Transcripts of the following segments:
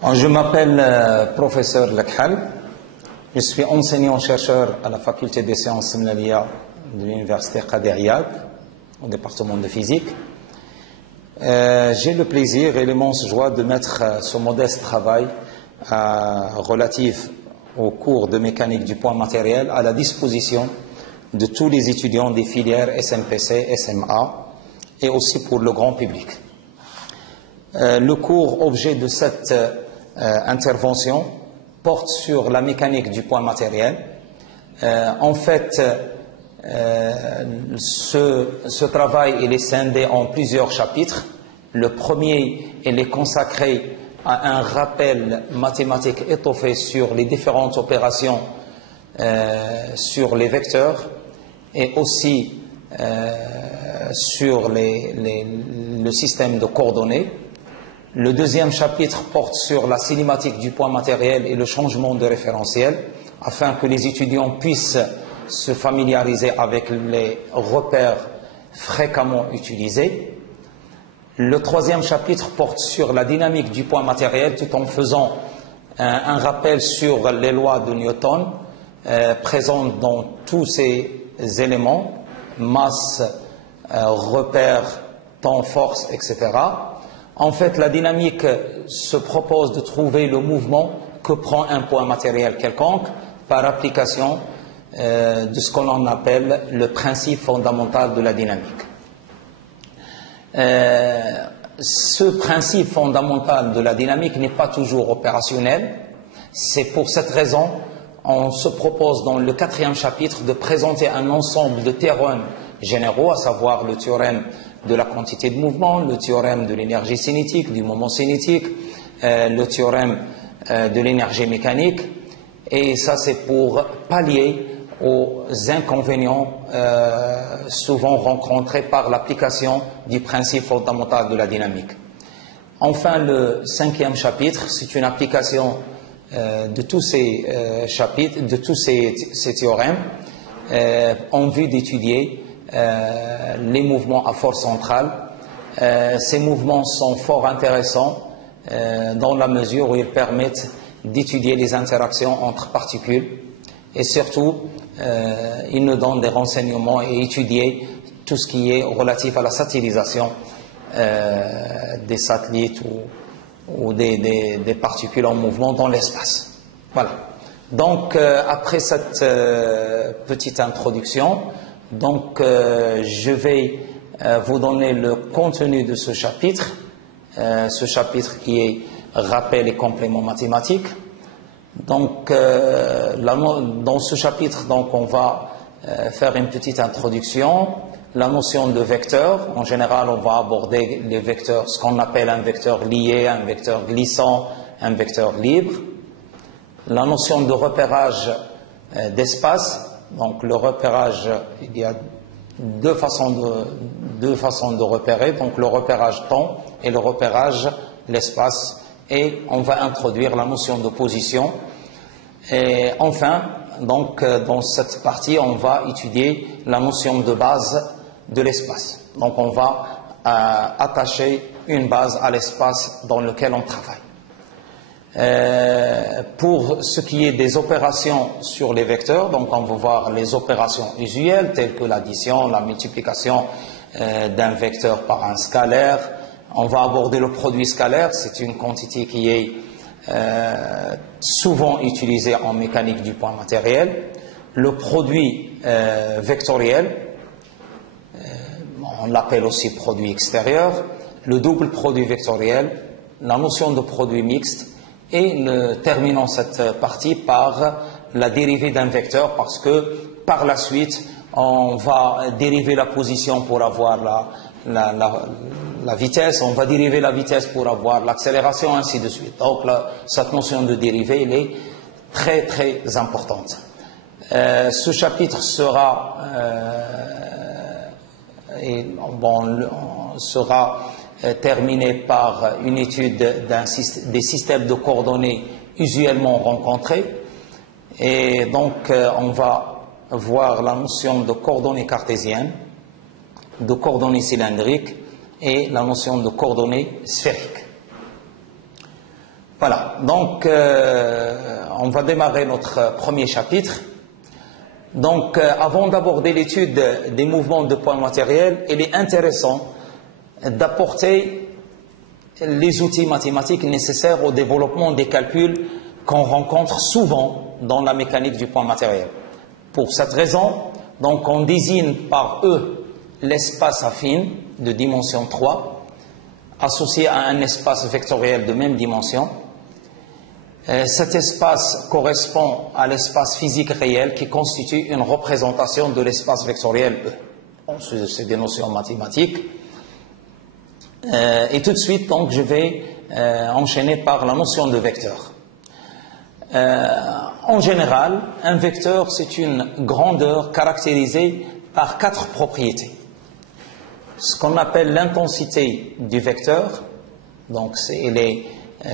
Je m'appelle professeur Lekhal. Je suis enseignant-chercheur à la faculté des sciences Mlalia de l'université Qadi Iyad, au département de physique. J'ai le plaisir et l'immense joie de mettre ce modeste travail relatif au cours de mécanique du point matériel à la disposition de tous les étudiants des filières SMPC, SMA et aussi pour le grand public. Le cours objet de cette intervention porte sur la mécanique du point matériel. En fait, ce travail il est scindé en plusieurs chapitres. Le premier il est consacré à un rappel mathématique étoffé sur les différentes opérations sur les vecteurs et aussi sur le système de coordonnées. Le deuxième chapitre porte sur la cinématique du point matériel et le changement de référentiel, afin que les étudiants puissent se familiariser avec les repères fréquemment utilisés. Le troisième chapitre porte sur la dynamique du point matériel, tout en faisant un rappel sur les lois de Newton, présentes dans tous ces éléments, masse, repères, temps, force, etc. En fait, la dynamique se propose de trouver le mouvement que prend un point matériel quelconque par application de ce qu'on appelle le principe fondamental de la dynamique. Ce principe fondamental de la dynamique n'est pas toujours opérationnel. C'est pour cette raison on se propose dans le quatrième chapitre de présenter un ensemble de théorèmes généraux, à savoir le théorème de la quantité de mouvement, le théorème de l'énergie cinétique, du moment cinétique, le théorème de l'énergie mécanique. Et ça, c'est pour pallier aux inconvénients souvent rencontrés par l'application du principe fondamental de la dynamique. Enfin, le cinquième chapitre, c'est une application de tous ces chapitres, de tous ces théorèmes, en vue d'étudier les mouvements à force centrale. Ces mouvements sont fort intéressants dans la mesure où ils permettent d'étudier les interactions entre particules et surtout ils nous donnent des renseignements et étudier tout ce qui est relatif à la satellisation des satellites ou des particules en mouvement dans l'espace. Voilà. Donc après cette petite introduction, je vais vous donner le contenu de ce chapitre qui est rappel et complément mathématique. Donc dans ce chapitre, on va faire une petite introduction, la notion de vecteur. En général, on va aborder les vecteurs, ce qu'on appelle un vecteur lié, un vecteur glissant, un vecteur libre. La notion de repérage d'espace. Donc le repérage, il y a deux façons de repérer, donc le repérage temps et le repérage l'espace, et on va introduire la notion de position. Et enfin, dans cette partie, on va étudier la notion de base de l'espace. Donc on va attacher une base à l'espace dans lequel on travaille. Pour ce qui est des opérations sur les vecteurs, donc on va voir les opérations usuelles telles que l'addition, la multiplication d'un vecteur par un scalaire. On va aborder le produit scalaire, c'est une quantité qui est souvent utilisée en mécanique du point matériel. Le produit vectoriel, on l'appelle aussi produit extérieur, le double produit vectoriel, la notion de produit mixte. Et nous terminons cette partie par la dérivée d'un vecteur, parce que par la suite, on va dériver la position pour avoir la vitesse, on va dériver la vitesse pour avoir l'accélération, ainsi de suite. Donc cette notion de dérivée, elle est très très importante. Ce chapitre sera terminé par une étude des systèmes de coordonnées usuellement rencontrés. Et donc, on va voir la notion de coordonnées cartésiennes, de coordonnées cylindriques et la notion de coordonnées sphériques. Voilà, donc on va démarrer notre premier chapitre. Donc avant d'aborder l'étude des mouvements de points matériels, il est intéressant d'apporter les outils mathématiques nécessaires au développement des calculs qu'on rencontre souvent dans la mécanique du point matériel. Pour cette raison, donc on désigne par E l'espace affine de dimension 3 associé à un espace vectoriel de même dimension. Cet espace correspond à l'espace physique réel qui constitue une représentation de l'espace vectoriel E. Bon, c'est des notions mathématiques. Et tout de suite, donc, je vais enchaîner par la notion de vecteur. En général, un vecteur, c'est une grandeur caractérisée par 4 propriétés. Ce qu'on appelle l'intensité du vecteur, donc elle est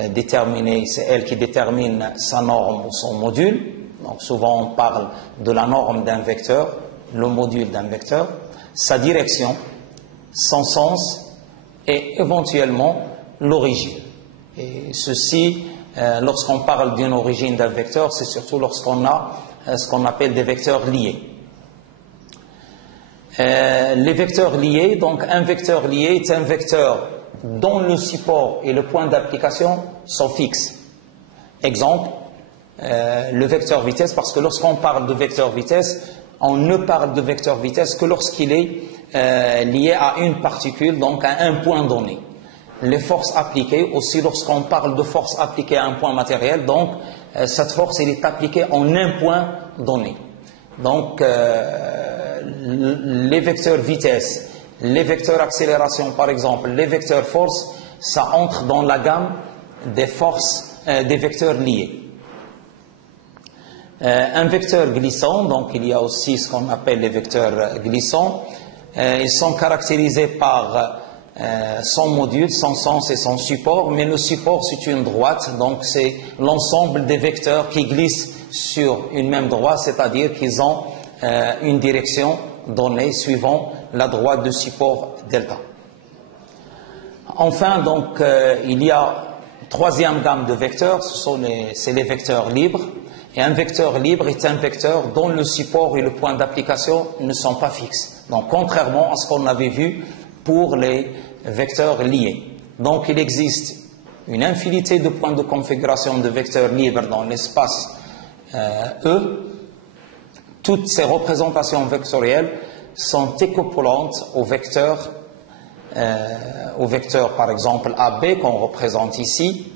déterminée, c'est elle qui détermine sa norme ou son module. Donc souvent on parle de la norme d'un vecteur, le module d'un vecteur, sa direction, son sens et éventuellement l'origine. Et ceci, lorsqu'on parle d'une origine d'un vecteur, c'est surtout lorsqu'on a ce qu'on appelle des vecteurs liés. Les vecteurs liés, donc un vecteur lié est un vecteur dont le support et le point d'application sont fixes. Exemple, le vecteur vitesse, parce que lorsqu'on parle de vecteur vitesse, on ne parle de vecteur vitesse que lorsqu'il est lié à une particule, donc à un point donné. Les forces appliquées, aussi lorsqu'on parle de force appliquée à un point matériel, donc cette force elle est appliquée en un point donné. Donc les vecteurs vitesse, les vecteurs accélération par exemple, les vecteurs force, ça entre dans la gamme des forces, des vecteurs liés. Un vecteur glissant, donc il y a aussi ce qu'on appelle les vecteurs glissants, ils sont caractérisés par son module, son sens et son support, mais le support c'est une droite, donc c'est l'ensemble des vecteurs qui glissent sur une même droite, c'est-à-dire qu'ils ont une direction donnée suivant la droite de support delta. Enfin, donc, il y a troisième gamme de vecteurs, c'est les vecteurs libres. Et un vecteur libre est un vecteur dont le support et le point d'application ne sont pas fixes. Donc, contrairement à ce qu'on avait vu pour les vecteurs liés. Donc, il existe une infinité de points de configuration de vecteurs libres dans l'espace E. Toutes ces représentations vectorielles sont équivalentes au vecteur par exemple AB qu'on représente ici.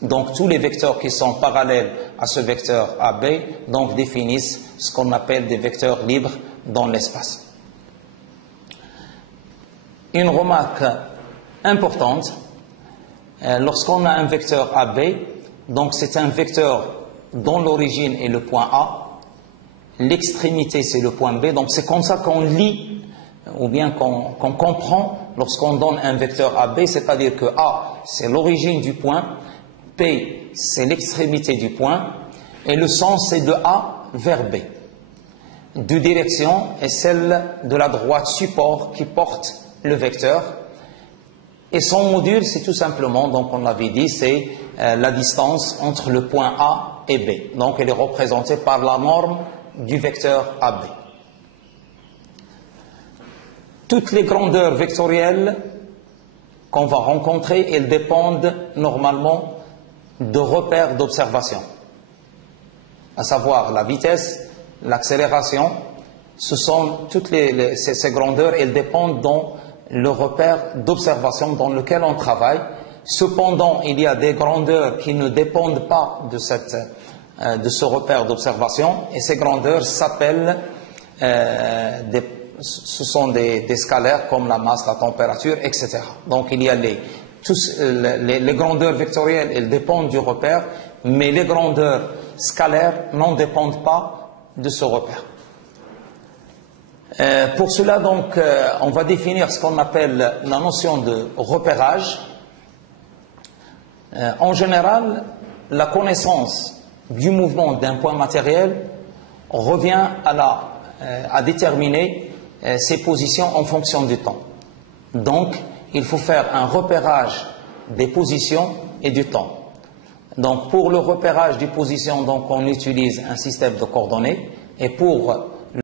Donc tous les vecteurs qui sont parallèles à ce vecteur AB donc définissent ce qu'on appelle des vecteurs libres dans l'espace. Une remarque importante, lorsqu'on a un vecteur AB, donc c'est un vecteur dont l'origine est le point A, l'extrémité c'est le point B, donc c'est comme ça qu'on lit ou bien qu'on comprend lorsqu'on donne un vecteur AB, c'est-à-dire que A c'est l'origine du point, P c'est l'extrémité du point et le sens c'est de A vers B. Deux directions est celle de la droite support qui porte le vecteur et son module c'est tout simplement, donc on l'avait dit, c'est la distance entre le point A et B. Donc elle est représentée par la norme du vecteur AB. Toutes les grandeurs vectorielles qu'on va rencontrer, elles dépendent normalement de repères d'observation, à savoir la vitesse, l'accélération. Ce sont toutes ces grandeurs, elles dépendent dans le repère d'observation dans lequel on travaille. Cependant, il y a des grandeurs qui ne dépendent pas de ce repère d'observation, et ces grandeurs s'appellent, ce sont des scalaires comme la masse, la température, etc. Donc il y a les grandeurs vectorielles, elles dépendent du repère, mais les grandeurs scalaires n'en dépendent pas de ce repère. Pour cela, donc, on va définir ce qu'on appelle la notion de repérage. En général, la connaissance du mouvement d'un point matériel revient à déterminer ses positions en fonction du temps. Donc, il faut faire un repérage des positions et du temps. Donc pour le repérage des positions, donc on utilise un système de coordonnées, et pour